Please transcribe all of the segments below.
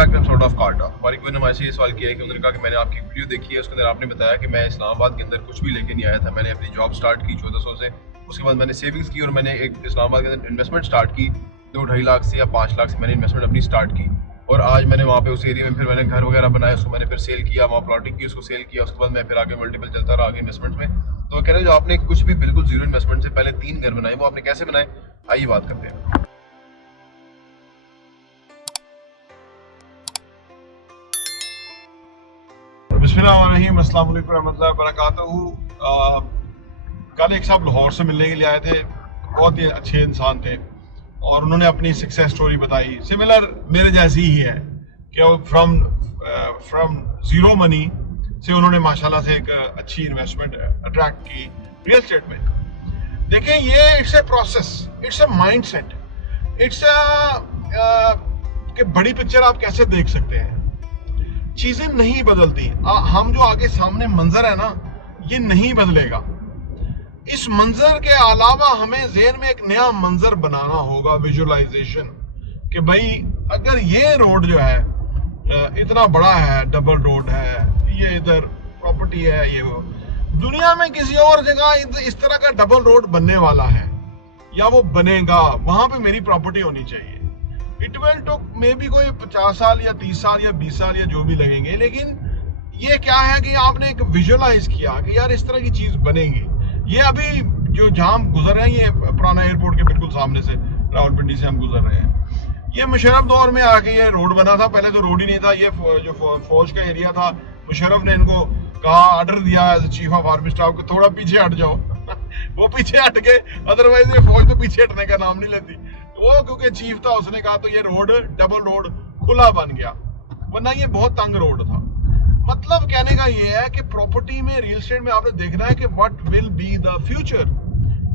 Back to sort of card. हमारी कोई नुमाइश से ये सवाल किया है कि उन्होंने कहा कि मैंने आपकी वीडियो देखी है, उसके अंदर आपने बताया कि मैं इस्लामाबाद के अंदर कुछ भी लेके नहीं आया था। मैंने अपनी जॉब स्टार्ट की 1400 से, उसके बाद मैंने सेविंग्स की और मैंने एक इस्लामाबाद के अंदर इन्वेस्टमेंट स्टार्ट की 2-2.5 लाख से या 5 लाख से मैंने इन्वेस्टमेंट अपनी स्टार्ट की। और आज मैंने वहाँ पे उस एरिया में फिर मैंने घर वगैरह बनाया, उसको मैंने फिर सेल किया, वहाँ प्लॉटिंग की, उसको सेल किया। उसके बाद मैं फिर आगे मल्टीपल चलता रहा आगे इन्वेस्टमेंट में। तो कह रहे हैं जो आपने कुछ भी बिल्कुल जीरो इन्वेस्टमेंट से पहले 3 घर बनाए, वो आपने कैसे बनाए, आइए बात करते हैं। बिस्मिल्लाहिर्रहमानिर्रहीम, अस्सलाम वालेकुम रहमतुल्लाहि वबरकातुहू। कल एक साहब लाहौर से मिलने के लिए आए थे, बहुत ही अच्छे इंसान थे और उन्होंने अपनी सक्सेस स्टोरी बताई। सिमिलर मेरे जैसी ही है कि फ्रॉम ज़ीरो मनी से उन्होंने माशाल्लाह से एक अच्छी इन्वेस्टमेंट अट्रैक्ट की रियल एस्टेट में। देखें, ये it's a process, it's a mindset, it's कि बड़ी पिक्चर आप कैसे देख सकते हैं। चीजें नहीं बदलती, हम जो आगे सामने मंजर है ना, ये नहीं बदलेगा। इस मंजर के अलावा हमें ज़हन में एक नया मंजर बनाना होगा, विजुअलाइजेशन, कि भाई अगर ये रोड जो है इतना बड़ा है, डबल रोड है, ये इधर प्रॉपर्टी है, ये वो दुनिया में किसी और जगह इस तरह का डबल रोड बनने वाला है या वो बनेगा, वहां पे मेरी प्रॉपर्टी होनी चाहिए। It will took may be कोई 50 साल या 30 साल या 20 साल या जो भी लगेंगे, लेकिन ये क्या है कि आपने एक विजुअलाइज किया कि यार इस तरह की चीज बनेगी। ये अभी जो जहां हम गुजर रहे हैं, ये पुराना एयरपोर्ट के बिल्कुल सामने से, रावलपिंडी से हम गुजर रहे हैं। ये मुशर्रफ दौर में आके ये रोड बना था, पहले तो रोड ही नहीं था, ये जो फौज का एरिया था। मुशर्रफ ने इनको कहा, ऑर्डर दिया as chief of army staff को, थोड़ा पीछे हट जाओ। वो पीछे हट गए, अदरवाइज ये फौज तो पीछे हटने का नाम नहीं लेती। वो क्योंकि चीफ था, उसने कहा तो ये रोड डबल रोड खुला बन गया, वरना ये बहुत तंग रोड था। मतलब कहने का ये है कि प्रॉपर्टी में, रियल एस्टेट में आपने देखना है कि what will be the future,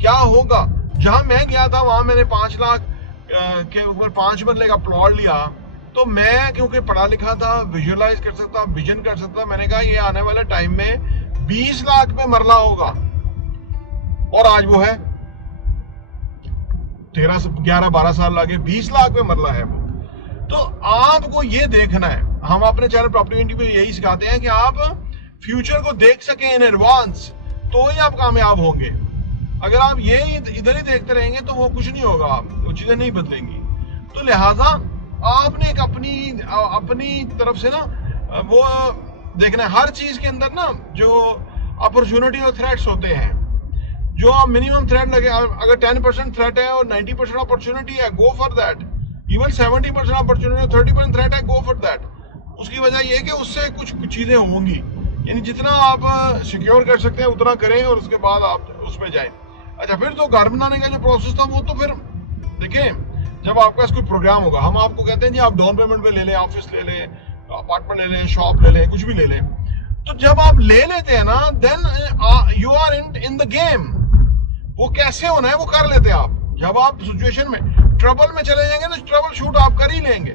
क्या होगा। जहां मैं गया था वहां मैंने 5 लाख के ऊपर 5 मरले का प्लॉट लिया, तो मैं क्योंकि पढ़ा लिखा था, विजुअलाइज कर सकता, विजन कर सकता, मैंने कहा ये आने वाले टाइम में 20 लाख पे मरला होगा, और आज वो है 11-12 साल लगे 20 लाख पे मरला है वो। तो आपको ये देखना है, हम अपने चैनल प्रॉपर्टी इंडी पे यही सिखाते हैं कि आप फ्यूचर को देख सकें इन एडवांस, तो ही आप कामयाब होंगे। अगर आप ये इधर ही देखते रहेंगे तो वो कुछ नहीं होगा, वो चीजें नहीं बदलेंगी। तो लिहाजा आपने एक अपनी तरफ से ना वो देखना है। हर चीज के अंदर ना जो अपॉर्चुनिटी और थ्रेट्स होते हैं, जो आप मिनिमम थ्रेट लगे, अगर 10% थ्रेट है और 90% अपॉर्चुनिटी है, go for that. Even 70% opportunity, 30% threat है, गो फॉर दैट। उसकी वजह यह है कि उससे कुछ चीजें होंगी, यानी जितना आप सिक्योर कर सकते हैं उतना करें और उसके बाद आप उसमें जाएं। अच्छा, फिर तो घर बनाने का जो प्रोसेस था वो तो फिर देखें, जब आपके पास कोई प्रोग्राम होगा, हम आपको कहते हैं जी आप डाउन पेमेंट पे ले लें, ऑफिस ले लें, अपार्टमेंट ले लें, शॉप ले लें, कुछ भी ले लें। तो जब आप ले लेते हैं ना, then you are in the game. वो कैसे होना है वो कर लेते हैं आप। जब आप सिचुएशन में, ट्रबल में चले जाएंगे तो ट्रबल शूट आप कर ही लेंगे,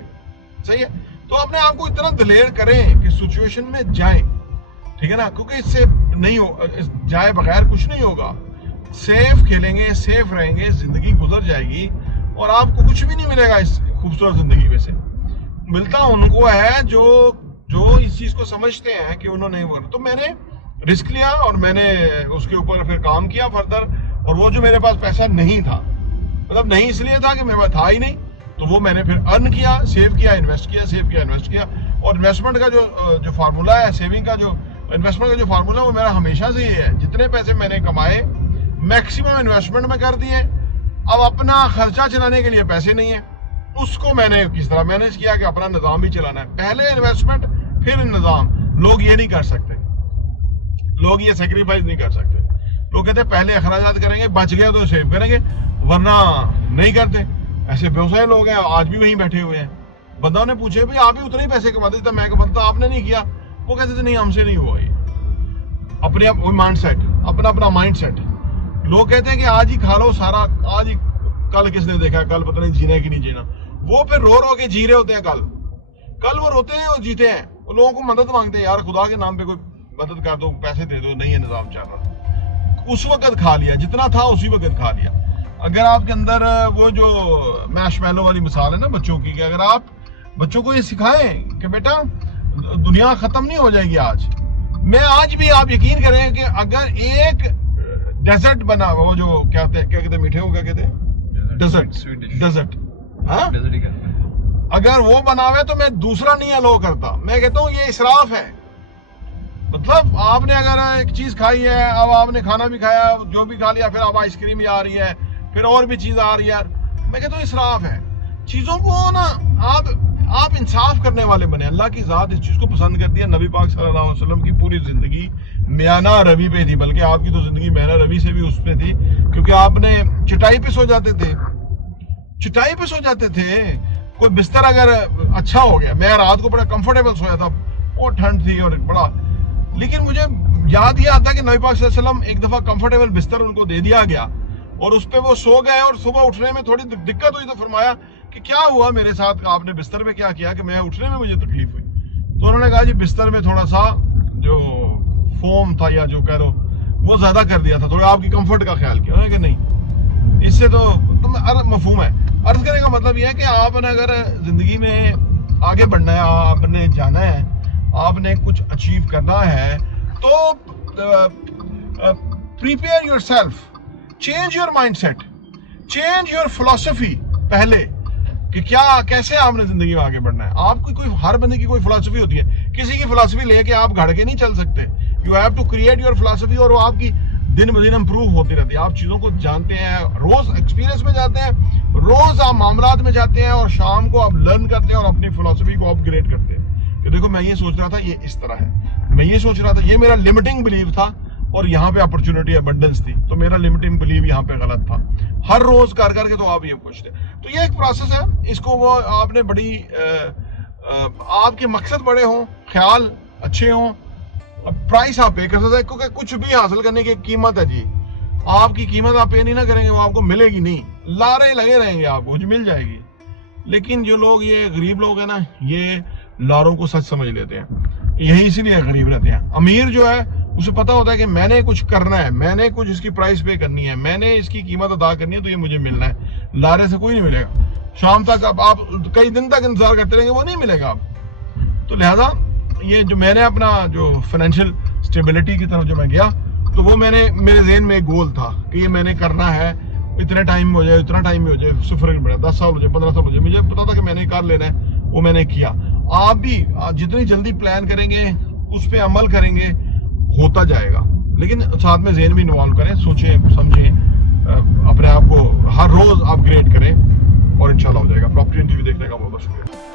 सही है। तो अपने आप को इतना दिलेर करें कि सिचुएशन में जाएं, ठीक है ना, क्योंकि इससे नहीं हो जाए बगैर कुछ नहीं होगा। सेफ खेलेंगे, सेफ रहेंगे, जिंदगी गुजर जाएगी और आपको कुछ भी नहीं मिलेगा इस खूबसूरत जिंदगी में से। मिलता उनको है जो इस चीज को समझते हैं कि उन्होंने वो। तो मैंने रिस्क लिया और मैंने उसके ऊपर फिर काम किया फर्दर। और वो जो मेरे पास पैसा नहीं था, मतलब नहीं इसलिए था कि मेरे पास था ही नहीं, तो वो मैंने फिर अर्न किया, सेव किया, इन्वेस्ट किया, सेव किया, इन्वेस्ट किया। और इन्वेस्टमेंट का जो फार्मूला है, सेविंग का जो इन्वेस्टमेंट का जो फार्मूला है, वो मेरा हमेशा से ये है, जितने पैसे मैंने कमाए मैक्सिमम इन्वेस्टमेंट में कर दिए। अब अपना खर्चा चलाने के लिए पैसे नहीं है, उसको मैंने किस तरह मैनेज किया कि अपना निज़ाम भी चलाना है। पहले इन्वेस्टमेंट फिर निज़ाम। लोग ये नहीं कर सकते, लोग ये सेक्रीफाइस नहीं कर सकते। लोग कहते हैं पहले अखराजात करेंगे, बच गया तो सेव करेंगे, वरना नहीं करते। ऐसे बहुत सारे लोग हैं, आज भी वहीं बैठे हुए हैं। बंदा ने पूछे भाई आप भी उतने ही पैसे कमाते थे, मैं कमाता, आपने नहीं किया। वो कहते थे नहीं हमसे नहीं हुआ। ये अपने माइंड सेट, अपना माइंड सेट। लोग कहते हैं कि आज ही खा लो सारा, आज ही, कल किसने देखा, कल पता नहीं जीना है कि नहीं जीना। वो फिर रो के जी रहे होते हैं, कल वो रोते हैं और जीते हैं। वो लोगों को मदद मांगते हैं, यार खुदा के नाम पे कोई मदद कर दो, पैसे दे दो, नहीं है निजाम चल रहा। उस वक्त खा लिया, जितना था उसी वक्त खा लिया। अगर आपके अंदर वो जो मैशमैलो वाली मिसाल है ना बच्चों की, कि अगर आप बच्चों को ये सिखाएं कि बेटा दुनिया खत्म नहीं हो जाएगी आज। मैं आज भी, आप यकीन करें कि अगर एक डेजर्ट बना, वो जो क्या कहते हैं मीठे को क्या कहते हैं, डेजर्ट, हाँ, अगर वो बनावे तो मैं दूसरा नहीं अलो करता। मैं कहता हूँ ये इसराफ है। मतलब आपने अगर एक चीज खाई है, अब आपने खाना भी खाया, जो भी खा लिया, फिर अब आइसक्रीम भी आ रही है, फिर और भी चीज आ रही है, मैं कहता हूँ इसराफ है। चीजों को ना आप इंसाफ करने वाले बने। अल्लाह की जात इस चीज को पसंद करती है। नबी पाक सल्लल्लाहु अलैहि वसल्लम की पूरी जिंदगी म्याना रवि पे थी, बल्कि आपकी तो जिंदगी म्याना रवि से भी उस पे थी, क्योंकि आपने चटाई पे सो जाते थे, चटाई पे सो जाते थे। कोई बिस्तर अगर अच्छा हो गया, मैं रात को बड़ा कंफर्टेबल सोया था, और ठंड थी और बड़ा, लेकिन मुझे याद ही आता कि नबी पाक सल्लल्लाहु अलैहि वसल्लम एक दफा कंफर्टेबल बिस्तर उनको दे दिया गया और उस पे वो सो गए, और सुबह उठने में थोड़ी दिक्कत हुई तो फरमाया कि क्या हुआ मेरे साथ, आपने बिस्तर पे क्या किया कि मैं उठने में मुझे तकलीफ हुई। तो उन्होंने कहा जी बिस्तर में थोड़ा सा जो फोम था या जो कह लो वो ज्यादा कर दिया था, थोड़ा आपकी कंफर्ट का ख्याल किया कि नहीं। इससे तो मफहूम है। अर्ज करने का मतलब यह है कि आपने अगर जिंदगी में आगे बढ़ना है, आपने जाना है, आपने कुछ अचीव करना है, तो prepare yourself, change your mindset, change your philosophy पहले कि क्या कैसे आपने जिंदगी में आगे बढ़ना है। आपकी कोई, हर बंदे की कोई फिलॉसफी होती है। किसी की फिलॉसफी लेके आप घड़ के नहीं चल सकते। You have to create your philosophy, और वो आपकी दिन ब दिन इंप्रूव होती रहती है। आप चीजों को जानते हैं, रोज एक्सपीरियंस में जाते हैं, रोज आप मामलात में जाते हैं, और शाम को आप लर्न करते हैं और अपनी फिलॉसफी को अपग्रेड करते हैं कि देखो मैं ये सोच रहा था, ये इस तरह है, मैं ये सोच रहा था, ये मेरा लिमिटिंग बिलीव था, और यहाँ पे अपॉर्चुनिटी अबंडेंस थी, तो मेरा लिमिटिंग बिलीव यहाँ पे गलत था। हर रोज कर करके तो आप ये पूछते। तो ये एक प्रोसेस है, इसको वो आपने बड़ी आपके मकसद बड़े हों, ख्याल अच्छे हों, प्राइस आप पे कर सकते हैं, क्योंकि कुछ भी हासिल करने की कीमत है जी। आपकी कीमत आप पे नहीं ना करेंगे, वो आपको मिलेगी नहीं। लारे लगे रहेंगे, आपको मिल जाएगी। लेकिन जो लोग, ये गरीब लोग हैं ना, ये लारों को सच समझ लेते हैं, यही इसीलिए गरीब रहते हैं। अमीर जो है उसे पता होता है कि मैंने कुछ करना है, मैंने कुछ इसकी प्राइस पे करनी है, मैंने इसकी कीमत अदा करनी है, तो ये मुझे मिलना है। लारे से कोई नहीं मिलेगा। शाम तक आप कई दिन तक इंतजार करते रहेंगे, वो नहीं मिलेगा आप। तो लिहाजा ये जो मैंने अपना जो फाइनेंशियल स्टेबिलिटी की तरफ जो मैं गया, तो वो मैंने, मेरे ज़हन में एक गोल था कि ये मैंने करना है, इतने टाइम में हो जाए, इतना टाइम में हो जाए, उससे फर्क पड़ा 10 साल हो जाए, 15 साल हो जाए, मुझे पता था कि मैंने कर लेना है, वो मैंने किया। आप भी जितनी जल्दी प्लान करेंगे, उस पर अमल करेंगे, होता जाएगा। लेकिन साथ में ज़हन भी इन्वॉल्व करें, सोचें समझें, अपने आप को हर रोज अपग्रेड करें, और इंशाल्लाह हो जाएगा। प्रॉपर्टी इंटरव्यू देखने का बहुत बहुत शुक्रिया।